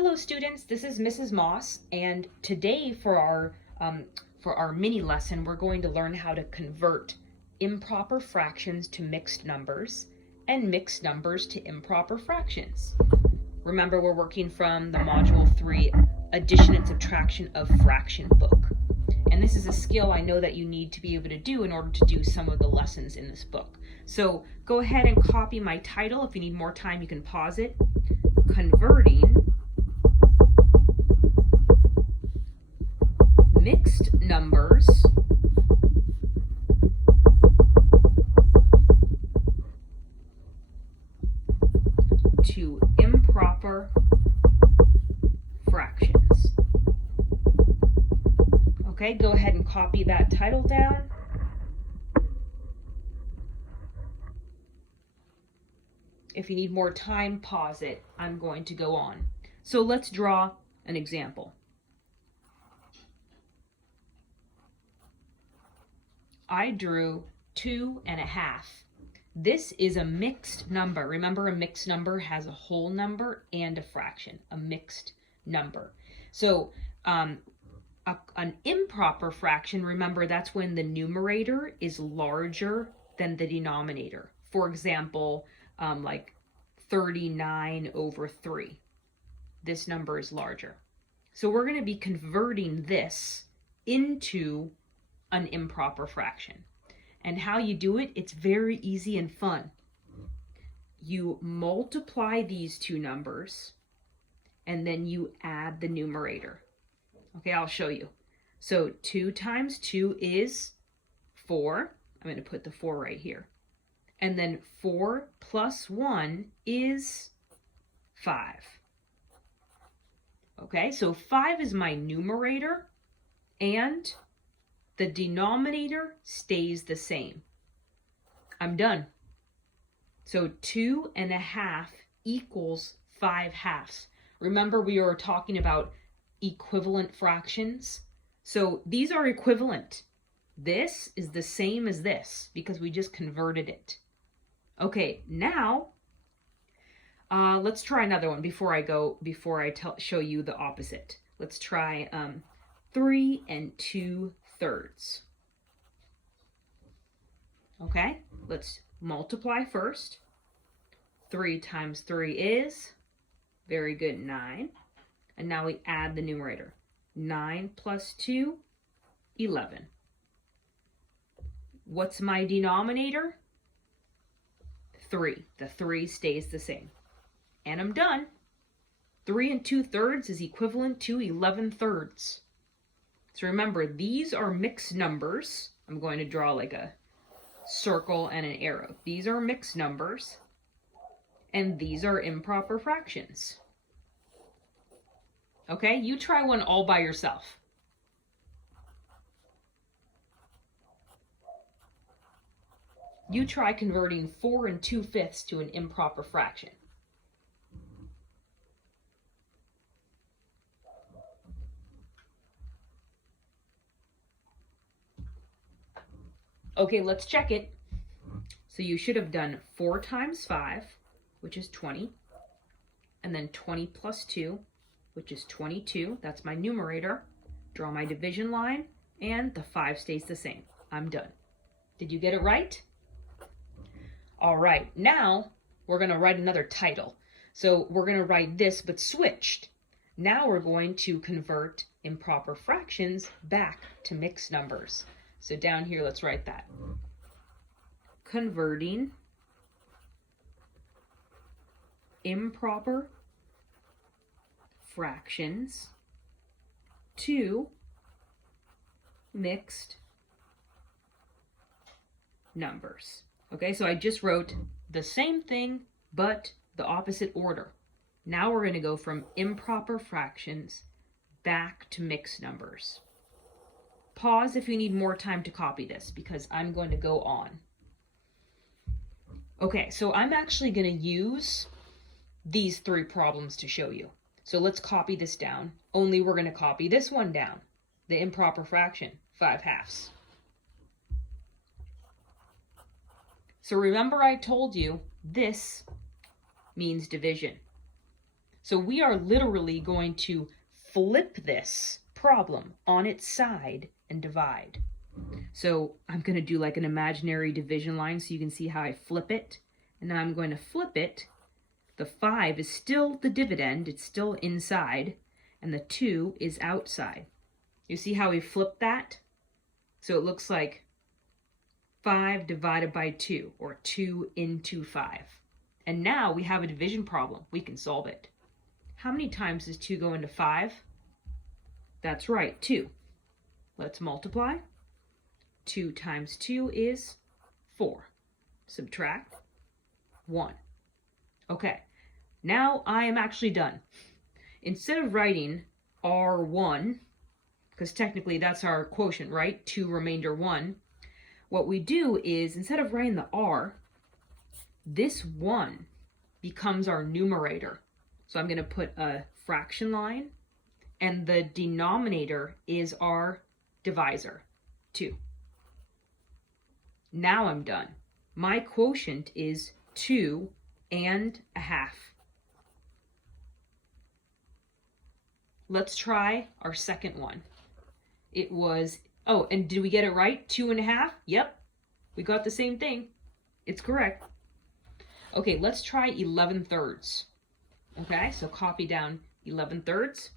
Hello students, this is Mrs. Moss, and today for our mini lesson we're going to learn how to convert improper fractions to mixed numbers and mixed numbers to improper fractions. Remember, we're working from the Module 3 Addition and Subtraction of Fraction book. And this is a skill I know that you need to be able to do in order to do some of the lessons in this book. So go ahead and copy my title. If you need more time, you can pause it. Converting mixed numbers to improper fractions. Okay, go ahead and copy that title down. If you need more time, pause it. I'm going to go on. So let's draw an example. I drew 2.5. This is a mixed number. Remember, a mixed number has a whole number and a fraction, a mixed number. So an improper fraction, remember, that's when the numerator is larger than the denominator. For example, like 39/3. This number is larger. So we're going to be converting this into an improper fraction. And how you do it, it's very easy and fun. You multiply these two numbers and then you add the numerator. Okay, I'll show you. So 2 times 2 is 4. I'm going to put the 4 right here. And then 4 plus 1 is 5. Okay, so 5 is my numerator and the denominator stays the same. I'm done. So 2.5 equals 5/2. Remember, we were talking about equivalent fractions. So these are equivalent. This is the same as this because we just converted it. Okay, now let's try another one before I show you the opposite. Let's try 3 2/3. Okay, let's multiply first. 3 times 3 is, very good, 9. And now we add the numerator. 9 plus 2, 11. What's my denominator? 3. The 3 stays the same. And I'm done. 3 2/3 is equivalent to 11/3. So remember, these are mixed numbers. I'm going to draw like a circle and an arrow. These are mixed numbers, and these are improper fractions. Okay, you try one all by yourself. You try converting 4 2/5 to an improper fraction. Okay, let's check it. So you should have done 4 times 5, which is 20, and then 20 plus 2, which is 22. That's my numerator. Draw my division line, and the 5 stays the same. I'm done. Did you get it right? All right, now we're going to write another title. So we're going to write this, but switched. Now we're going to convert improper fractions back to mixed numbers. So down here, let's write that. Converting improper fractions to mixed numbers. Okay, so I just wrote the same thing, but the opposite order. Now we're going to go from improper fractions back to mixed numbers. Pause if you need more time to copy this because I'm going to go on. Okay, so I'm actually going to use these 3 problems to show you. So let's copy this down, only we're going to copy this one down, the improper fraction, 5/2. So remember, I told you this means division. So we are literally going to flip this problem on its side and divide. So I'm going to do like an imaginary division line so you can see how I flip it. And now I'm going to flip it. The 5 is still the dividend, it's still inside, and the 2 is outside. You see how we flipped that? So it looks like 5 divided by 2, or 2 into 5. And now we have a division problem. We can solve it. How many times does 2 go into 5? That's right, 2. Let's multiply. 2 times 2 is 4. Subtract 1. Okay, now I am actually done. Instead of writing R1, because technically that's our quotient, right? 2 remainder 1. What we do is, instead of writing the R, this 1 becomes our numerator. So I'm going to put a fraction line, and the denominator is our divisor, 2. Now I'm done. My quotient is 2 and a half. Let's try our second one. It was, oh, and did we get it right? 2 and a half? Yep, we got the same thing. It's correct. Okay, let's try 11 thirds. Okay, so copy down 11 thirds.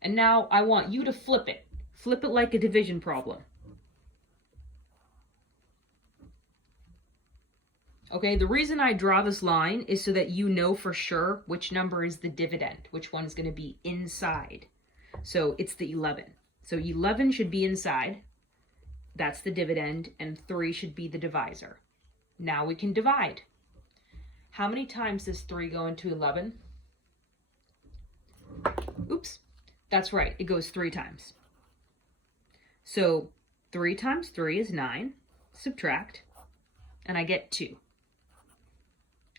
And now I want you to flip it. Flip it like a division problem. Okay, the reason I draw this line is so that you know for sure which number is the dividend, which one is going to be inside. So it's the 11. So 11 should be inside. That's the dividend, and 3 should be the divisor. Now we can divide. How many times does 3 go into 11? Oops, that's right, it goes 3 times. So 3 times 3 is 9. Subtract, and I get 2.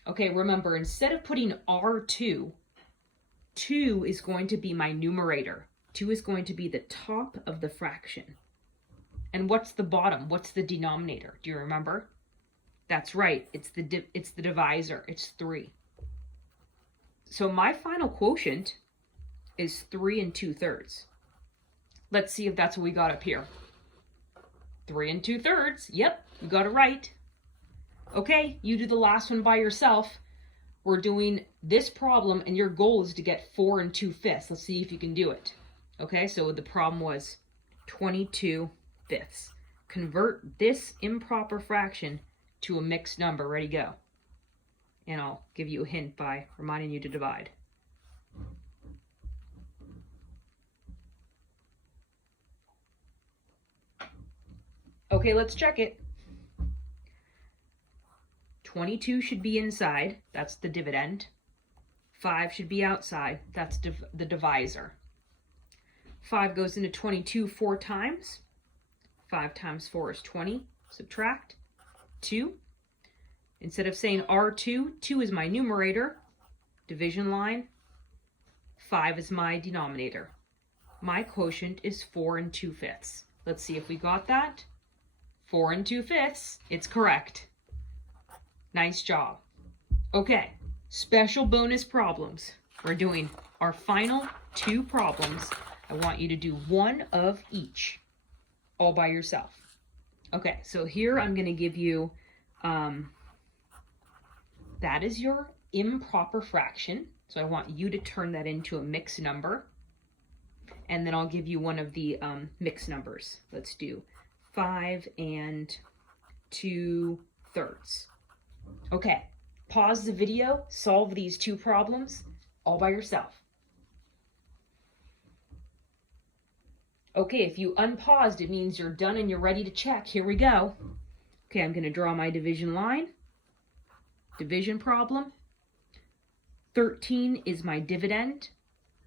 Okay, remember, instead of putting R2, 2 is going to be my numerator. 2 is going to be the top of the fraction. And what's the bottom? What's the denominator? Do you remember? That's right, it's the divisor, it's 3. So my final quotient is 3 and 2/3. Let's see if that's what we got up here. 3 and 2/3, yep, you got it right. Okay, you do the last one by yourself. We're doing this problem, and your goal is to get 4 and 2/5. Let's see if you can do it. Okay, so the problem was 22/5. Convert this improper fraction to a mixed number. Ready, go. And I'll give you a hint by reminding you to divide. Okay, let's check it. 22 should be inside, that's the dividend. 5 should be outside, that's the divisor. 5 goes into 22 4 times. 5 times 4 is 20. Subtract 2. Instead of saying R2, 2 is my numerator, division line. 5 is my denominator. My quotient is 4 and 2/5. Let's see if we got that. 4 and 2/5, it's correct. Nice job. Okay, special bonus problems. We're doing our final 2 problems. I want you to do 1 of each, all by yourself. Okay, so here I'm going to give you, that is your improper fraction. So I want you to turn that into a mixed number. And then I'll give you one of the mixed numbers. Let's do 5 and 2/3. Okay, pause the video, solve these 2 problems all by yourself. Okay, if you unpaused, it means you're done and you're ready to check. Here we go. Okay, I'm going to draw my division line. Division problem. 13 is my dividend.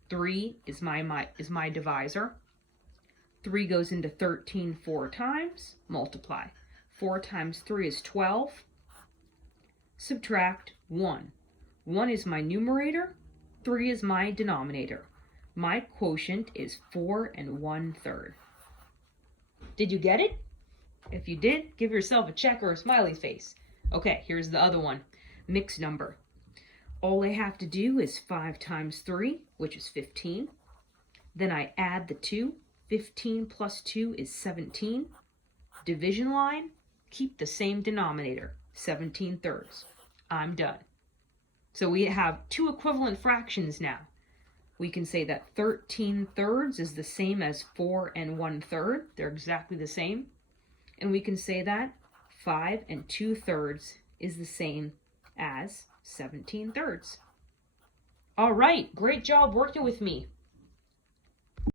3 is my divisor. 3 goes into 13 4 times. Multiply. 4 times 3 is 12. Subtract 1. 1 is my numerator. 3 is my denominator. My quotient is 4 and 1/3. Did you get it? If you did, give yourself a check or a smiley face. Okay, here's the other one. Mixed number. All I have to do is 5 times 3, which is 15. Then I add the 2. 15 plus 2 is 17. Division line, keep the same denominator, 17 thirds. I'm done. So we have 2 equivalent fractions now. We can say that 13 thirds is the same as 4 and 1/3. They're exactly the same. And we can say that 5 and 2/3 is the same as 17 thirds. All right, great job working with me.